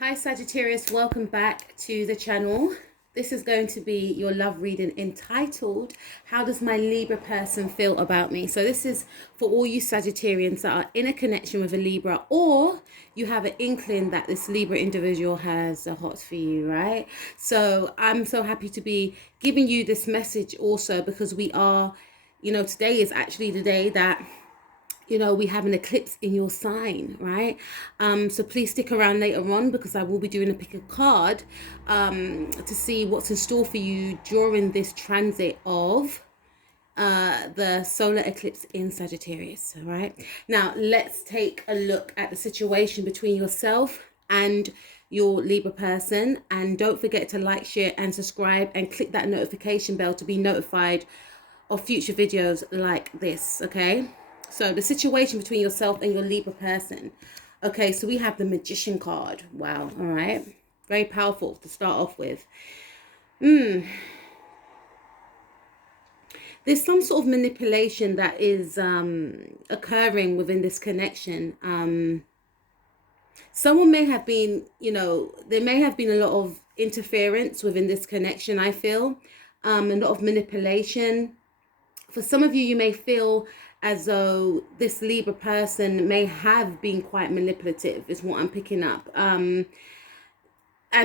Hi Sagittarius, welcome back to the channel. This is going to be your love reading entitled, How Does My Libra Person Feel About Me? So this is for all you Sagittarians that are in a connection with a Libra, or you have an inkling that this Libra individual has a hot for you, right? So I'm so happy to be giving you this message also because we are, today is actually the day that we have an eclipse in your sign, right? So please stick around later on because I will be doing a pick a card to see what's in store for you during this transit of the solar eclipse in Sagittarius. All right, now let's take a look at the situation between yourself and your Libra person, and don't forget to like, share and subscribe and click that notification bell to be notified of future videos like this. Okay, so the situation between yourself and your Libra person. Okay, so we have the Magician card. Wow. All right, very powerful to start off with. There's some sort of manipulation that is occurring within this connection. Someone may have been, there may have been a lot of interference within this connection, I feel. A lot of manipulation. For some of you, you may feel as though this Libra person may have been quite manipulative, is what I'm picking up. And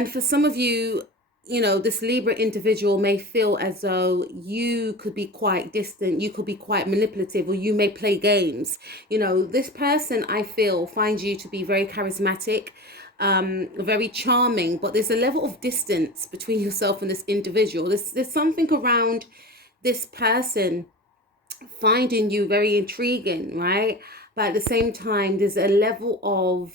for some of you, this Libra individual may feel as though you could be quite distant, you could be quite manipulative, or you may play games. This person, I feel, finds you to be very charismatic, very charming, but there's a level of distance between yourself and this individual. There's something around this person finding you very intriguing, right? But at the same time, there's a level of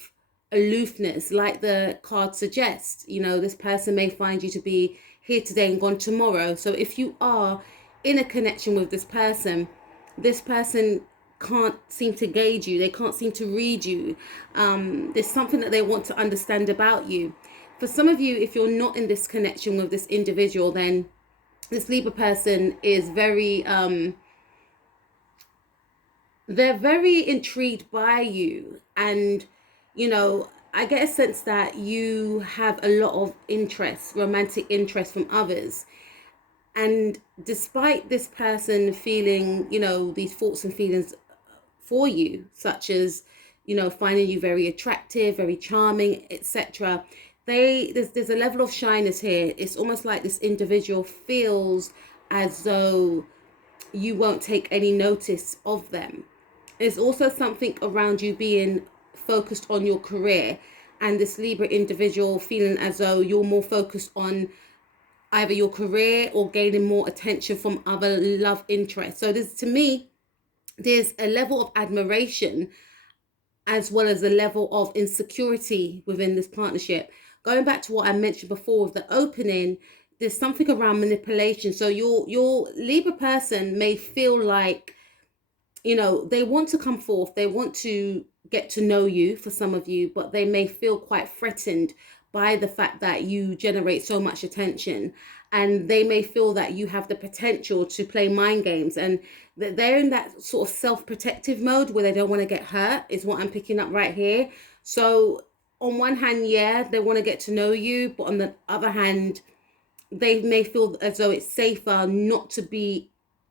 aloofness, like the card suggests. This person may find you to be here today and gone tomorrow. So if you are in a connection with this person can't seem to gauge you, they can't seem to read you. There's something that they want to understand about you. For some of you, if you're not in this connection with this individual, then this Libra person is they're very intrigued by you, and I get a sense that you have a lot of interest, romantic interest from others. And despite this person feeling these thoughts and feelings for you, such as finding you very attractive, very charming, etc., there's a level of shyness here. It's almost like this individual feels as though you won't take any notice of them. There's also something around you being focused on your career, and this Libra individual feeling as though you're more focused on either your career or gaining more attention from other love interests. So there's a level of admiration as well as a level of insecurity within this partnership. Going back to what I mentioned before with the opening, there's something around manipulation. So your Libra person may feel like they want to come forth, they want to get to know you, for some of you, but they may feel quite threatened by the fact that you generate so much attention, and they may feel that you have the potential to play mind games, and that they're in that sort of self-protective mode where they don't want to get hurt, is what I'm picking up right here. So on one hand, yeah, they want to get to know you, but on the other hand, they may feel as though it's safer not to be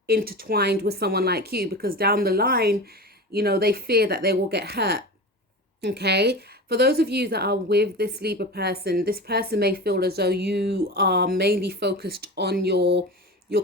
intertwined with someone like you, because down the line, they fear that they will get hurt. Okay, for those of you that are with this Libra person, this person may feel as though you are mainly focused on your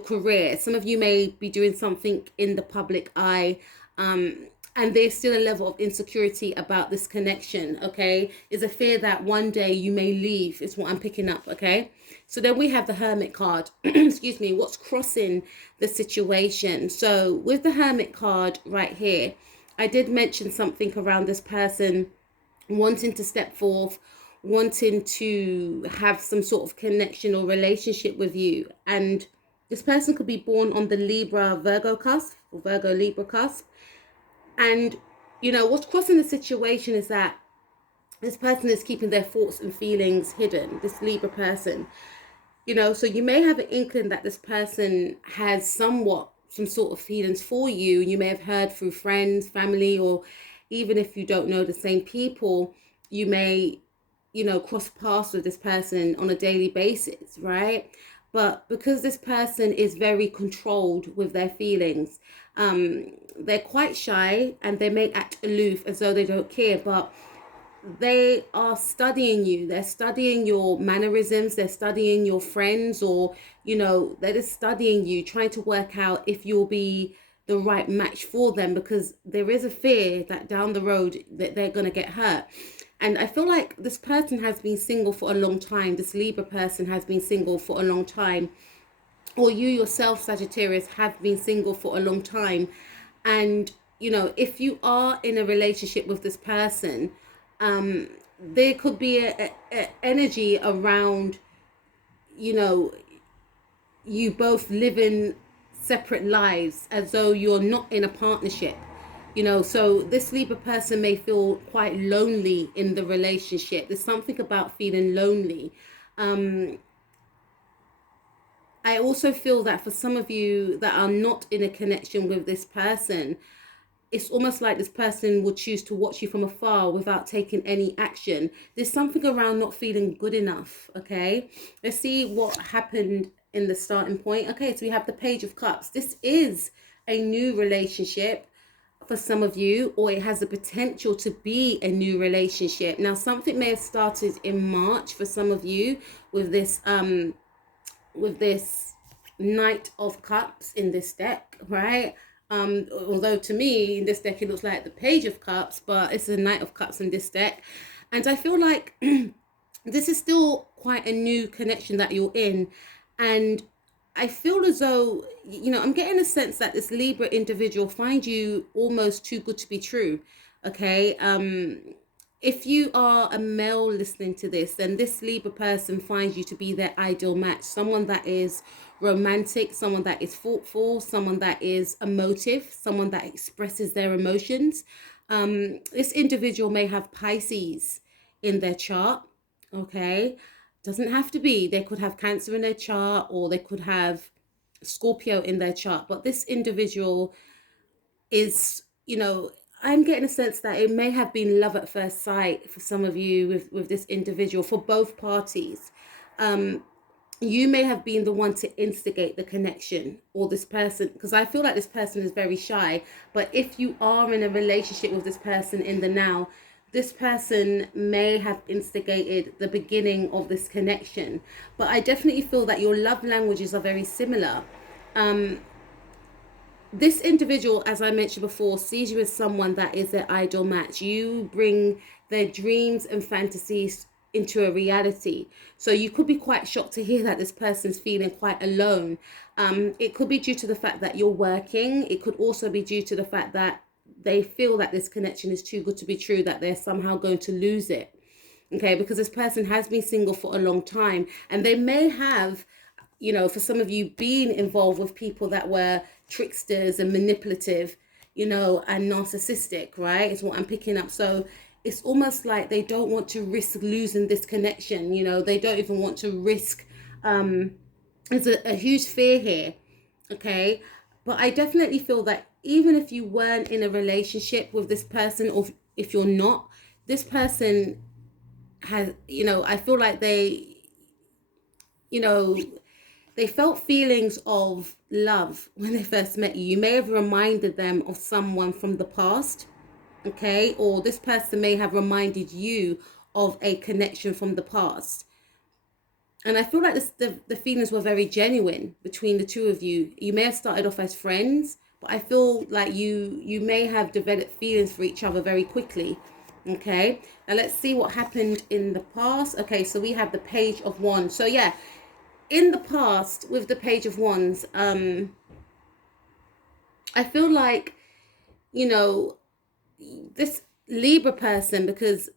career. Some of you may be doing something in the public eye, and there's still a level of insecurity about this connection. Okay, is a fear that one day you may leave, is what I'm picking up. Okay, so then we have the Hermit card. Excuse me, what's crossing the situation? So with the Hermit card right here, I did mention something around this person wanting to step forth, wanting to have some sort of connection or relationship with you. And this person could be born on the Libra Virgo cusp, or Virgo Libra cusp. And what's crossing the situation is that this person is keeping their thoughts and feelings hidden, this Libra person. So you may have an inkling that this person has some sort of feelings for you. You may have heard through friends, family, or even if you don't know the same people, you may cross paths with this person on a daily basis, right? But because this person is very controlled with their feelings, they're quite shy and they may act aloof as though they don't care, but they are studying you. They're studying your mannerisms. They're studying your friends, or, they're just studying you, trying to work out if you'll be the right match for them, because there is a fear that down the road that they're going to get hurt. And I feel like this person has been single for a long time. This Libra person has been single for a long time. Or you yourself, Sagittarius, have been single for a long time. And, if you are in a relationship with this person, there could be a energy around, you both living separate lives as though you're not in a partnership. So this Libra person may feel quite lonely in the relationship. There's something about feeling lonely. I also feel that for some of you that are not in a connection with this person, it's almost like this person would choose to watch you from afar without taking any action. There's something around not feeling good enough, okay? Let's see what happened in the starting point. Okay, so we have the Page of Cups. This is a new relationship for some of you, or it has the potential to be a new relationship. Now, something may have started in March for some of you with this Knight of Cups in this deck, right? Although to me in this deck it looks like the Page of Cups, but it's a Knight of Cups in this deck. And I feel like this is still quite a new connection that you're in. And I feel as though, I'm getting a sense that this Libra individual finds you almost too good to be true. Okay. If you are a male listening to this, then this Libra person finds you to be their ideal match. Someone that is romantic, someone that is thoughtful, someone that is emotive, someone that expresses their emotions. This individual may have Pisces in their chart. Okay. Doesn't have to be. They could have Cancer in their chart, or they could have Scorpio in their chart. But this individual is, I'm getting a sense that it may have been love at first sight for some of you with this individual, for both parties. You may have been the one to instigate the connection, or this person, because I feel like this person is very shy. But if you are in a relationship with this person in the now, this person may have instigated the beginning of this connection. But I definitely feel that your love languages are very similar. This individual, as I mentioned before, sees you as someone that is their ideal match. You bring their dreams and fantasies into a reality. So you could be quite shocked to hear that this person's feeling quite alone. It could be due to the fact that you're working. It could also be due to the fact that they feel that this connection is too good to be true, that they're somehow going to lose it. Okay, because this person has been single for a long time, and they may have, for some of you, been involved with people that were tricksters and manipulative, and narcissistic, right? Is what I'm picking up. So it's almost like they don't want to risk losing this connection. They don't even want to risk, there's a huge fear here. Okay. But I definitely feel that even if you weren't in a relationship with this person, or if you're not, this person has, I feel like they felt feelings of love when they first met you. You may have reminded them of someone from the past, okay? Or this person may have reminded you of a connection from the past. And I feel like the feelings were very genuine between the two of you. You may have started off as friends, but I feel like you may have developed feelings for each other very quickly. Okay, now let's see what happened in the past. Okay, so we have the Page of Wands. So yeah, in the past with the Page of Wands, I feel like, this Libra person, because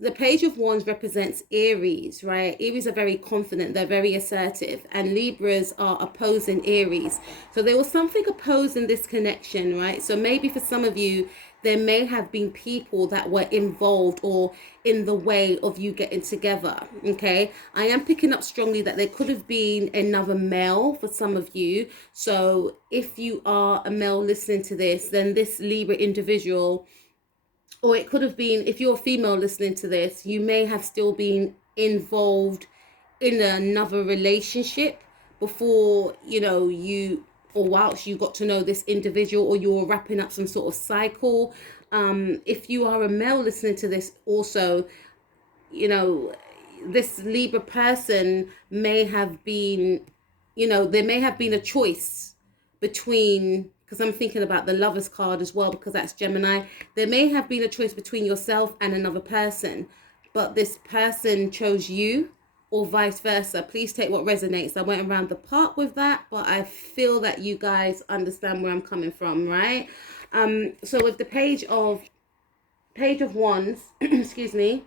the Page of Wands represents Aries, right? Aries are very confident, they're very assertive, and Libras are opposing Aries. So there was something opposing this connection, right? So maybe for some of you, there may have been people that were involved or in the way of you getting together, okay? I am picking up strongly that there could have been another male for some of you. So if you are a male listening to this, then this Libra individual or it could have been, if you're a female listening to this, you may have still been involved in another relationship before, you, or whilst you got to know this individual, or you're wrapping up some sort of cycle. If you are a male listening to this also, this Libra person may have been, there may have been a choice between, because I'm thinking about the Lovers card as well, because that's Gemini. There may have been a choice between yourself and another person, but this person chose you, or vice versa. Please take what resonates. I went around the park with that, but I feel that you guys understand where I'm coming from, right? So with the Page of Wands, excuse me,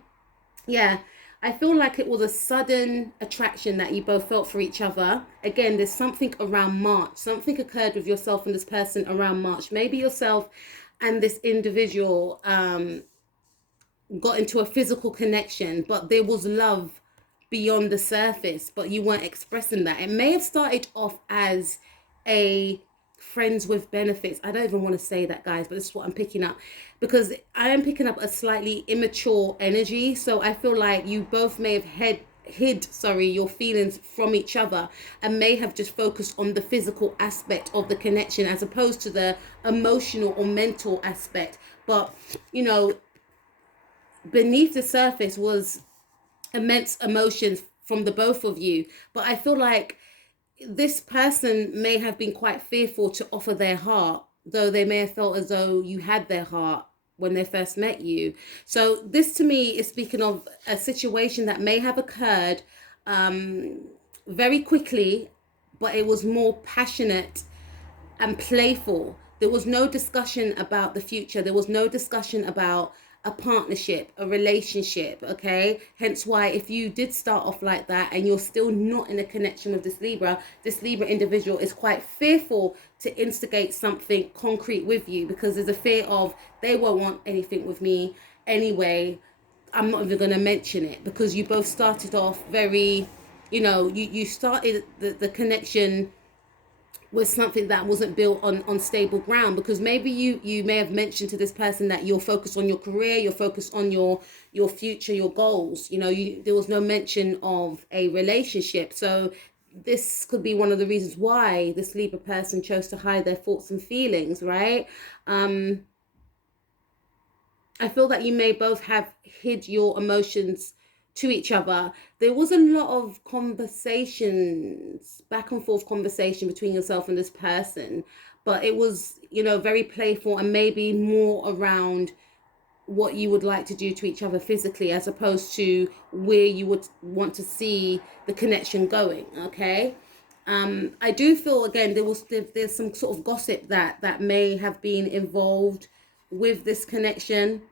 yeah, I feel like it was a sudden attraction that you both felt for each other. Again, there's something around March. Something occurred with yourself and this person around March. Maybe yourself and this individual got into a physical connection, but there was love beyond the surface, but you weren't expressing that. It may have started off as a friends with benefits. I don't even want to say that, guys, but this is what I'm picking up, because I am picking up a slightly immature energy. So I feel like you both may have hid your feelings from each other, and may have just focused on the physical aspect of the connection as opposed to the emotional or mental aspect. But beneath the surface was immense emotions from the both of you. But I feel like this person may have been quite fearful to offer their heart, though they may have felt as though you had their heart when they first met you. So this to me is speaking of a situation that may have occurred very quickly, but it was more passionate and playful. There was no discussion about the future. There was no discussion about a partnership, a relationship, okay? Hence why, if you did start off like that and you're still not in a connection with this Libra individual is quite fearful to instigate something concrete with you, because there's a fear of, they won't want anything with me anyway. I'm not even going to mention it, because you both started off very, you started the connection was something that wasn't built on stable ground, because maybe you may have mentioned to this person that you're focused on your career, you're focused on your future, your goals. There was no mention of a relationship. So this could be one of the reasons why this Libra person chose to hide their thoughts and feelings, right? I feel that you may both have hid your emotions to each other. There was a lot of conversations, back and forth conversation between yourself and this person, but it was, very playful, and maybe more around what you would like to do to each other physically, as opposed to where you would want to see the connection going, okay? I do feel, again, there's some sort of gossip that may have been involved with this connection.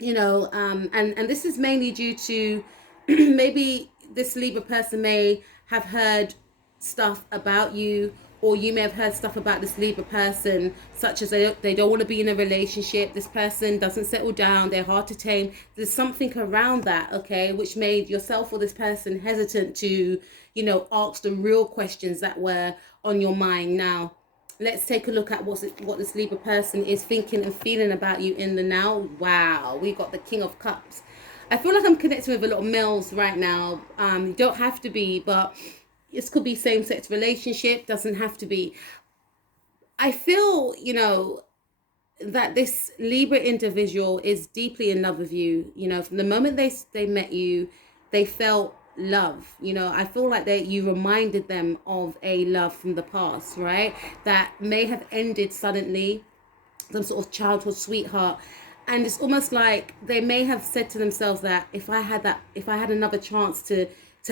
And this is mainly due to maybe this Libra person may have heard stuff about you, or you may have heard stuff about this Libra person, such as they don't want to be in a relationship, this person doesn't settle down, they're hard to tame. There's something around that, okay, which made yourself or this person hesitant to, ask the real questions that were on your mind. Now, let's take a look at what this Libra person is thinking and feeling about you in the now. Wow, we got the King of Cups. I feel like I'm connecting with a lot of males right now. You don't have to be, but this could be same-sex relationship, doesn't have to be. I feel, that this Libra individual is deeply in love with you. From the moment they met you, they felt love. I feel like you reminded them of a love from the past, right? That may have ended suddenly, some sort of childhood sweetheart. And it's almost like they may have said to themselves that if I had another chance to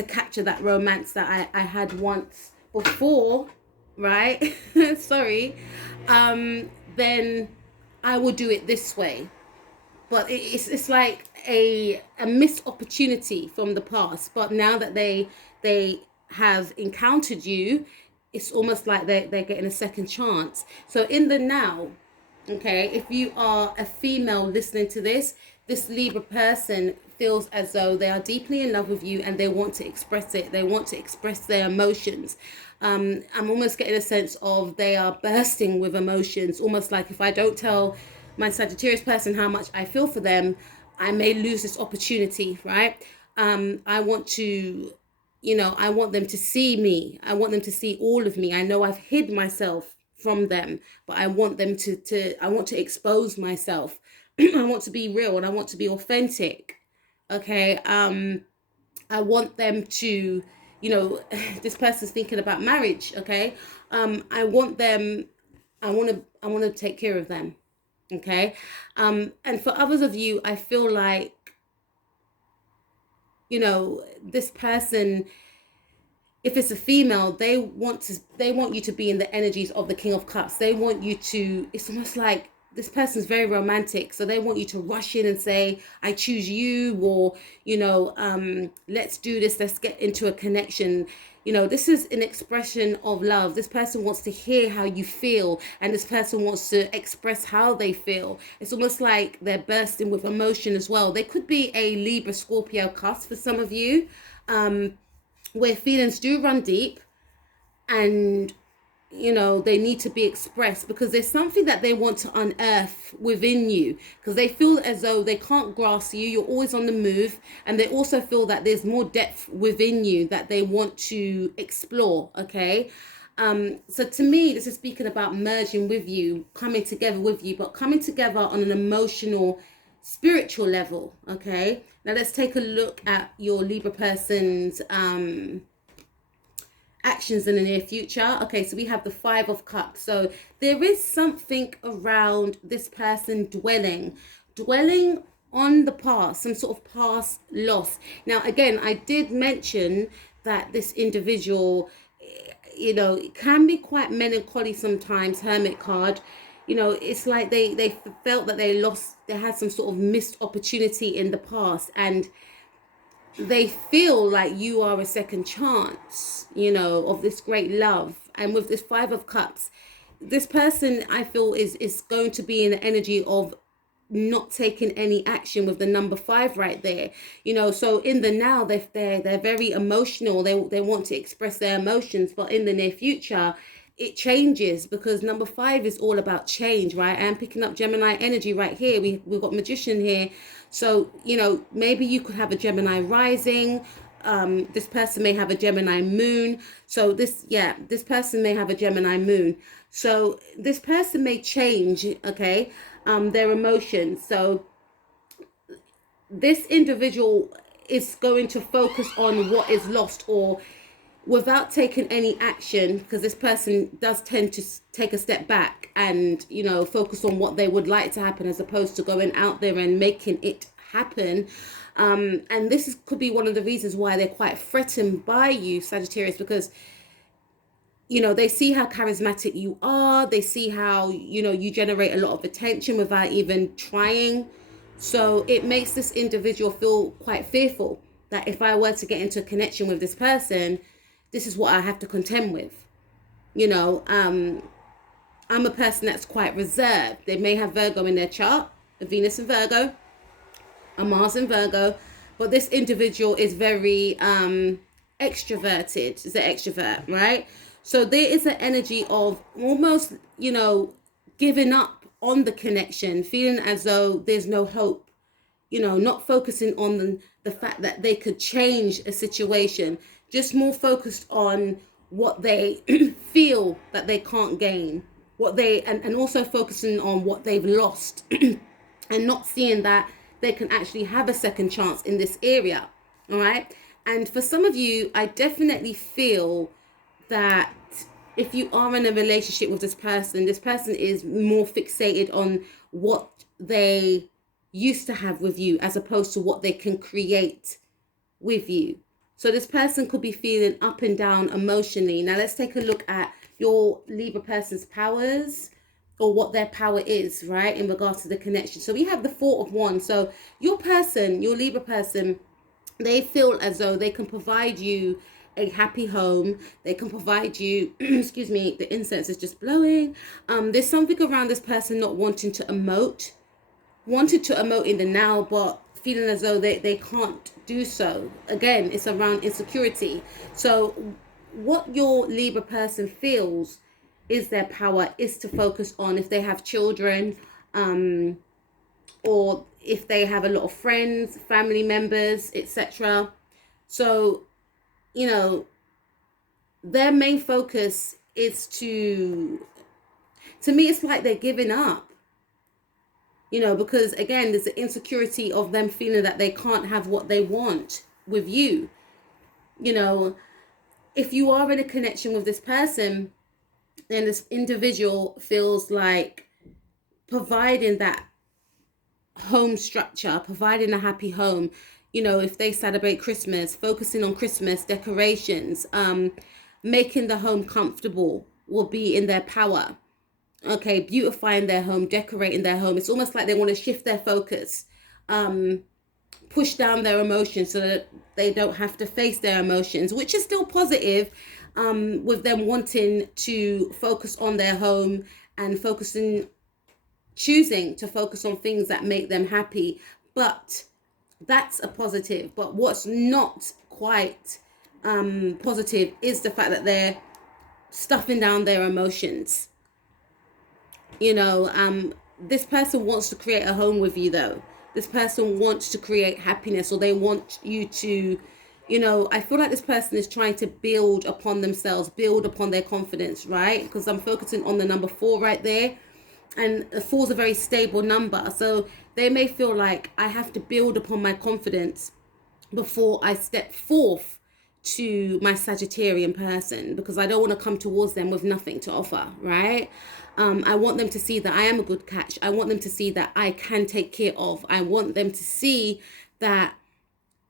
capture that romance that I had once before, right? Sorry, then I will do it this way. But it's like a missed opportunity from the past. But now that they have encountered you, it's almost like they're getting a second chance. So in the now, okay, if you are a female listening to this Libra person feels as though they are deeply in love with you, and they want to express it. They want to express their emotions. I'm almost getting a sense of they are bursting with emotions, almost like, if I don't tell my Sagittarius person how much I feel for them, I may lose this opportunity, right? I want to, I want them to see me. I want them to see all of me. I know I've hid myself from them, but I want them I want to expose myself. I want to be real and I want to be authentic. Okay. I want them to, this person's thinking about marriage. Okay. I want them, I want to take care of them. Okay. And for others of you, I feel like, this person, if it's a female, they want you to be in the energies of the King of Cups. They want you to, it's almost like this person's very romantic, so they want you to rush in and say, I choose you, or let's do this, let's get into a connection. This is an expression of love. This person wants to hear how you feel, and this person wants to express how they feel. It's almost like they're bursting with emotion as well. They could be a Libra, Scorpio cusp for some of you, where feelings do run deep, and they need to be expressed because there's something that they want to unearth within you, because they feel as though they can't grasp you. You're always on the move, and they also feel that there's more depth within you that they want to explore. Okay. So to me, this is speaking about merging with you, coming together with you, but coming together on an emotional, spiritual level. Okay. Now let's take a look at your Libra person's actions in the near future. Okay, so we have the 5 of Cups. So there is something around this person dwelling on the past, some sort of past loss. Now again, I did mention that this individual, it can be quite melancholy sometimes. Hermit card, it's like they felt that they had some sort of missed opportunity in the past, and they feel like you are a second chance, of this great love. And with this 5 of Cups, this person, I feel, is going to be in the energy of not taking any action with the number 5 right there. So in the now, they're very emotional. They want to express their emotions, but in the near future, it changes, because number 5 is all about change, right? I'm picking up Gemini energy right here. We've got Magician here. So, maybe you could have a Gemini rising. This person may have a Gemini moon. So this person may have a Gemini moon. So this person may change, okay, their emotions. So this individual is going to focus on what is lost, or without taking any action, because this person does tend to take a step back and focus on what they would like to happen, as opposed to going out there and making it happen. And this could be one of the reasons why they're quite threatened by you, Sagittarius, because they see how charismatic you are. They see how you generate a lot of attention without even trying. So it makes this individual feel quite fearful that if I were to get into a connection with this person, this is what I have to contend with. I'm a person that's quite reserved. They may have Virgo in their chart, a Venus in Virgo, a Mars in Virgo, but this individual is very extroverted. Is an extrovert, right? So there is an energy of almost, giving up on the connection, feeling as though there's no hope, not focusing on the fact that they could change a situation, just more focused on what they feel that they can't gain, and also focusing on what they've lost and not seeing that they can actually have a second chance in this area. All right. And for some of you, I definitely feel that if you are in a relationship with this person is more fixated on what they used to have with you, as opposed to what they can create with you. So this person could be feeling up and down emotionally. Now let's take a look at your Libra person's powers, or what their power is, right, in regards to the connection. So we have the 4 of Wands. So your Libra person, they feel as though they can provide you a happy home. They can provide you, excuse me, the incense is just blowing. There's something around this person not wanting to emote, wanted to emote in the now, but feeling as though they can't do so. Again, it's around insecurity. So what your Libra person feels is their power is to focus on, if they have children, or if they have a lot of friends, family members, etc. So, you know, their main focus is to me, it's like they're giving up, because again, there's the insecurity of them feeling that they can't have what they want with you. You know, if you are in a connection with this person, then this individual feels like providing that home structure, providing a happy home. If they celebrate Christmas, focusing on Christmas decorations, making the home comfortable will be in their power. Okay, beautifying their home, decorating their home. It's almost like they want to shift their focus, push down their emotions so that they don't have to face their emotions, which is still positive, with them wanting to focus on their home and choosing to focus on things that make them happy. But that's a positive. But what's not quite positive is the fact that they're stuffing down their emotions. This person wants to create a home with you, though. This person wants to create happiness, or they want you to, I feel like this person is trying to build upon themselves, build upon their confidence, right? Because I'm focusing on the number 4 right there. And 4 is a very stable number. So they may feel like, I have to build upon my confidence before I step forth to my Sagittarian person, because I don't want to come towards them with nothing to offer, right? I want them to see that I am a good catch. I want them to see that I can take care of. I want them to see that,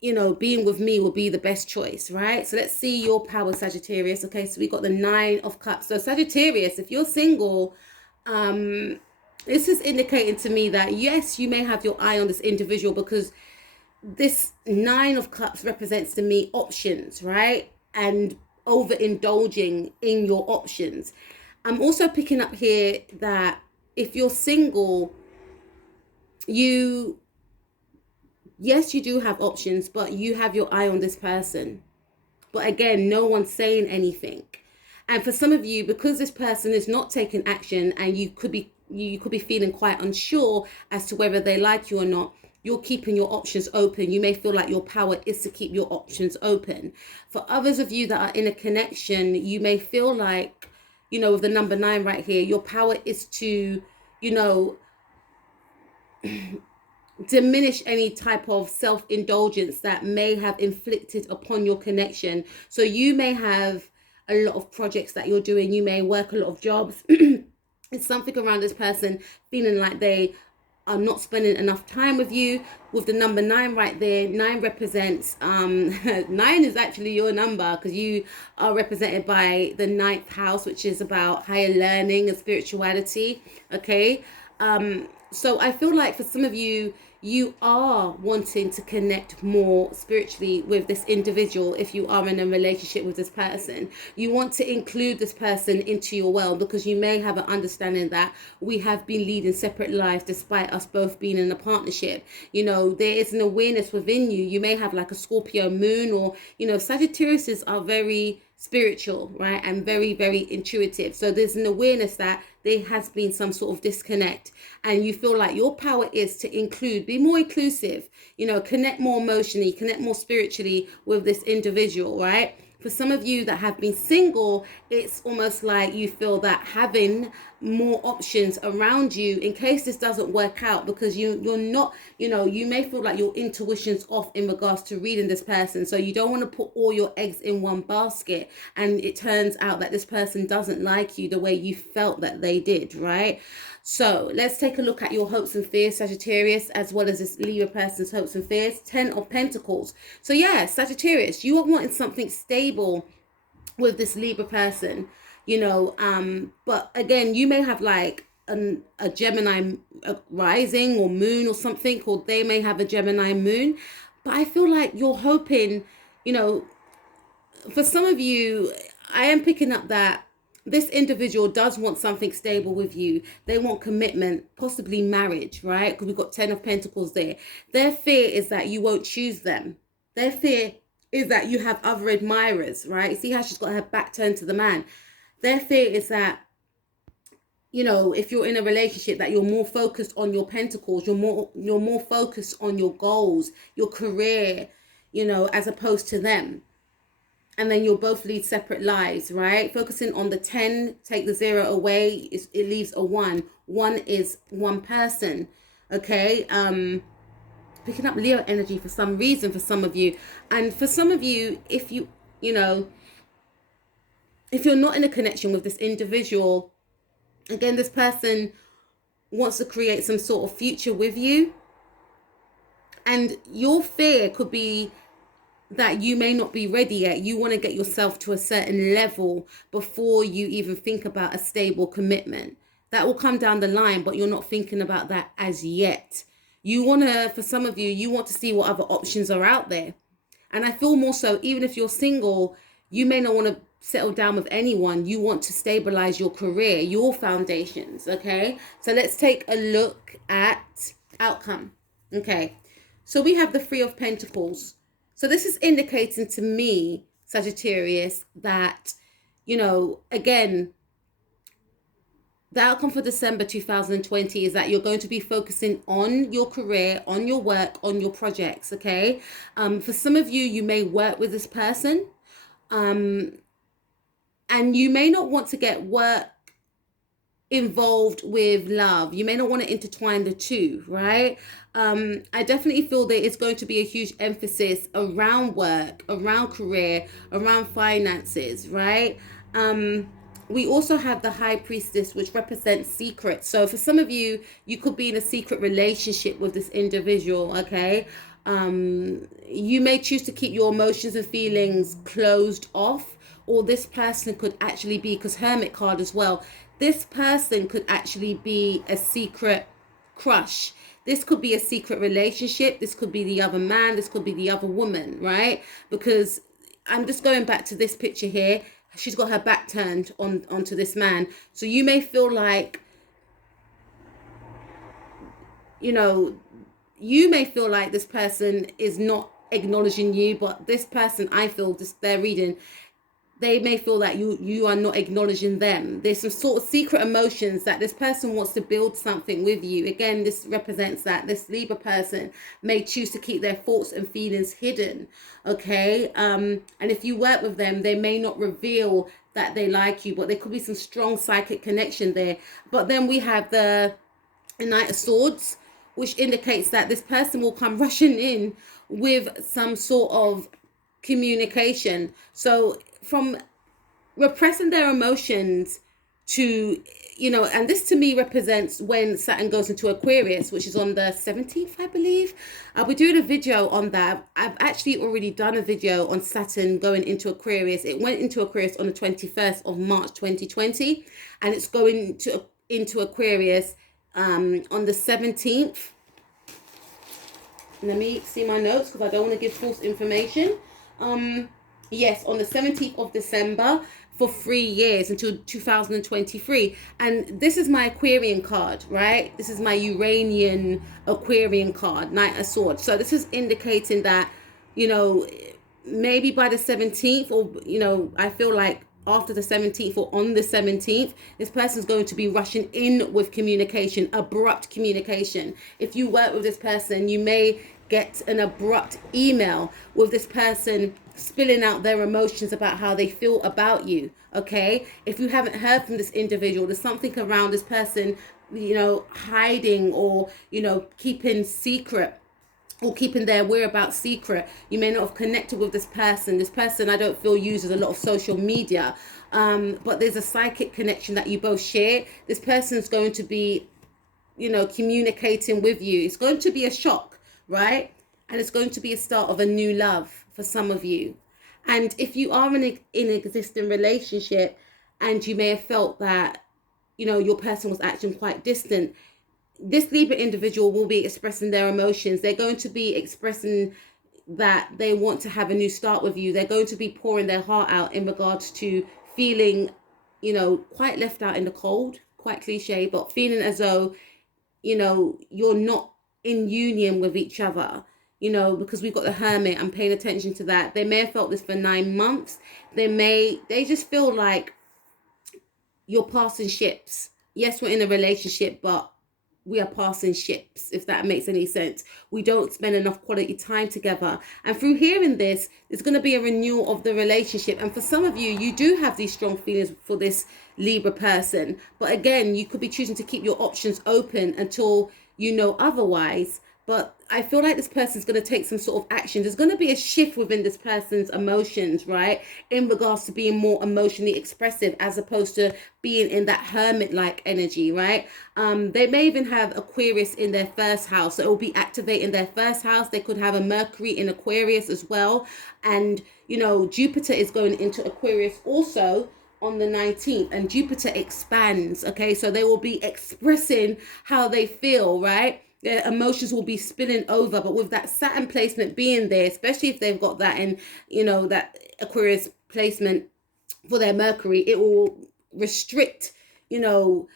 being with me will be the best choice, right? So let's see your power, Sagittarius. Okay, so we got the 9 of Cups. So Sagittarius, if you're single, this is indicating to me that yes, you may have your eye on this individual, because this 9 of Cups represents to me options, right? And overindulging in your options. I'm also picking up here that if you're single, yes, you do have options, but you have your eye on this person. But again, no one's saying anything. And for some of you, because this person is not taking action, and you could be feeling quite unsure as to whether they like you or not, you're keeping your options open. You may feel like your power is to keep your options open. For others of you that are in a connection, you may feel like, with the number 9 right here, your power is to, diminish any type of self-indulgence that may have inflicted upon your connection. So you may have a lot of projects that you're doing. You may work a lot of jobs. It's something around this person feeling like they are not spending enough time with you. With the number 9 right there, 9 represents 9 is actually your number, because you are represented by the 9th house, which is about higher learning and spirituality. Okay, so I feel like for some of you, you are wanting to connect more spiritually with this individual. If you are in a relationship with this person, you want to include this person into your world, because you may have an understanding that we have been leading separate lives despite us both being in a partnership. There is an awareness within you. You may have like a Scorpio moon, or Sagittarius are very spiritual, right? And very, very intuitive. So there's an awareness that there has been some sort of disconnect, and you feel like your power is to be more inclusive, connect more emotionally, connect more spiritually with this individual, right? For some of you that have been single, it's almost like you feel that having more options around you in case this doesn't work out, because you're not, you may feel like your intuition's off in regards to reading this person. So you don't want to put all your eggs in one basket, and it turns out that this person doesn't like you the way you felt that they did, right? So let's take a look at your hopes and fears, Sagittarius, as well as this Libra person's hopes and fears. 10 of Pentacles. So yeah, Sagittarius, you are wanting something stable with this Libra person, but again, you may have like a Gemini rising or moon or something, or they may have a Gemini moon. But I feel like you're hoping, for some of you, I am picking up that this individual does want something stable with you. They want commitment, possibly marriage, right? Because we've got 10 of Pentacles there. Their fear is that you won't choose them. Their fear is that you have other admirers, right? See how she's got her back turned to the man. Their fear is that you know, if you're in a relationship, that you're more focused on your pentacles, you're more focused on your goals, your career, you know, as opposed to them. And then you'll both lead separate lives, right? Focusing on the 10, take the 0 away, it leaves a 1. 1 is one person, okay? Picking up Leo energy for some reason for some of you. And for some of you, if you know, if you're not in a connection with this individual, again, this person wants to create some sort of future with you. And your fear could be that you may not be ready yet. You want to get yourself to a certain level before you even think about a stable commitment. That will come down the line, but you're not thinking about that as yet. You want to, for some of you, you want to see what other options are out there. And I feel more so, even if you're single, you may not want to settle down with anyone. You want to stabilize your career, your foundations, okay? So let's take a look at outcome. Okay, so we have the 3 of Pentacles. So this is indicating to me, Sagittarius, that, you know, again, the outcome for December 2020 is that you're going to be focusing on your career, on your work, on your projects, okay? For some of you, you may work with this person, and you may not want to get work involved with love. You may not want to intertwine the two, right? I definitely feel that it's going to be a huge emphasis around work, around career, around finances, right? We also have the High Priestess, which represents secrets. So for some of you, you could be in a secret relationship with this individual, okay? You may choose to keep your emotions and feelings closed off, or this person could actually be, because Hermit card as well, this person could actually be a secret crush. This could be a secret relationship. This could be the other man. This could be the other woman, right? Because I'm just going back to this picture here. She's got her back turned onto this man. So you may feel like, you know, you may feel like this person is not acknowledging you, but this person, I feel, just their reading, they may feel that you are not acknowledging them. There's some sort of secret emotions that this person wants to build something with you. Again, this represents that this Libra person may choose to keep their thoughts and feelings hidden, okay? And if you work with them, they may not reveal that they like you, but there could be some strong psychic connection there. But then we have the Knight of Swords, which indicates that this person will come rushing in with some sort of communication. So from repressing their emotions to, you know, and this to me represents when Saturn goes into Aquarius, which is on the 17th, I believe. I'll be doing a video on that. I've actually already done a video on Saturn going into Aquarius. It went into Aquarius on the 21st of March 2020, and it's going into Aquarius on the 17th. Let me see my notes because I don't want to give false information. Yes, on the 17th of December for 3 years until 2023. And this is my Aquarian card, right? This is my Uranian Aquarian card, Knight of Swords. So this is indicating that, you know, maybe by the 17th, or, you know, I feel like after the 17th or on the 17th, this person's going to be rushing in with communication, abrupt communication. If you work with this person, you may get an abrupt email with this person spilling out their emotions about how they feel about you, okay? If you haven't heard from this individual, there's something around this person, you know, hiding or, you know, keeping secret, or keeping their whereabouts secret. You may not have connected with this person. This person, I don't feel, uses a lot of social media, but there's a psychic connection that you both share. This person's going to be, you know, communicating with you. It's going to be a shock, right? And it's going to be a start of a new love for some of you. And if you are in an existing relationship and you may have felt that, you know, your person was acting quite distant, this Libra individual will be expressing their emotions. They're going to be expressing that they want to have a new start with you. They're going to be pouring their heart out in regards to feeling, you know, quite left out in the cold, quite cliche, but feeling as though, you know, you're not in union with each other, you know, because we've got the Hermit. I'm paying attention to that. They may have felt this for 9 months. They just feel like you're passing ships, Yes, we're in a relationship, but we are passing ships, if that makes any sense. We don't spend enough quality time together. And through hearing this, there's going to be a renewal of the relationship. And for some of you, you do have these strong feelings for this Libra person. But again, you could be choosing to keep your options open until you know otherwise. But I feel like this person's going to take some sort of action. There's going to be a shift within this person's emotions, right? In regards to being more emotionally expressive as opposed to being in that hermit-like energy, right? They may even have Aquarius in their first house. So it will be activating their first house. They could have a Mercury in Aquarius as well. And, you know, Jupiter is going into Aquarius also on the 19th, and Jupiter expands. Okay, so they will be expressing how they feel, right? Their emotions will be spilling over. But with that Saturn placement being there, especially if they've got that in, you know, that Aquarius placement for their Mercury, it will restrict, you know,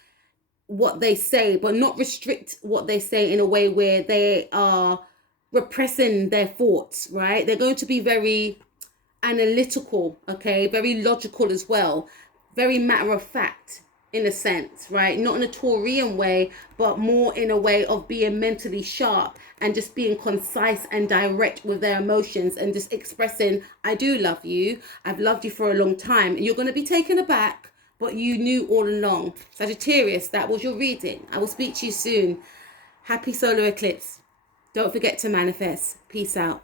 what they say, but not restrict what they say in a way where they are repressing their thoughts, right? They're going to be very analytical, okay, very logical as well, very matter of fact in a sense, right? Not in a Taurian way, but more in a way of being mentally sharp and just being concise and direct with their emotions and just expressing, I do love you, I've loved you for a long time. And you're going to be taken aback, but you knew all along. Sagittarius, that was your reading. I will speak to you soon. Happy solar eclipse. Don't forget to manifest. Peace out.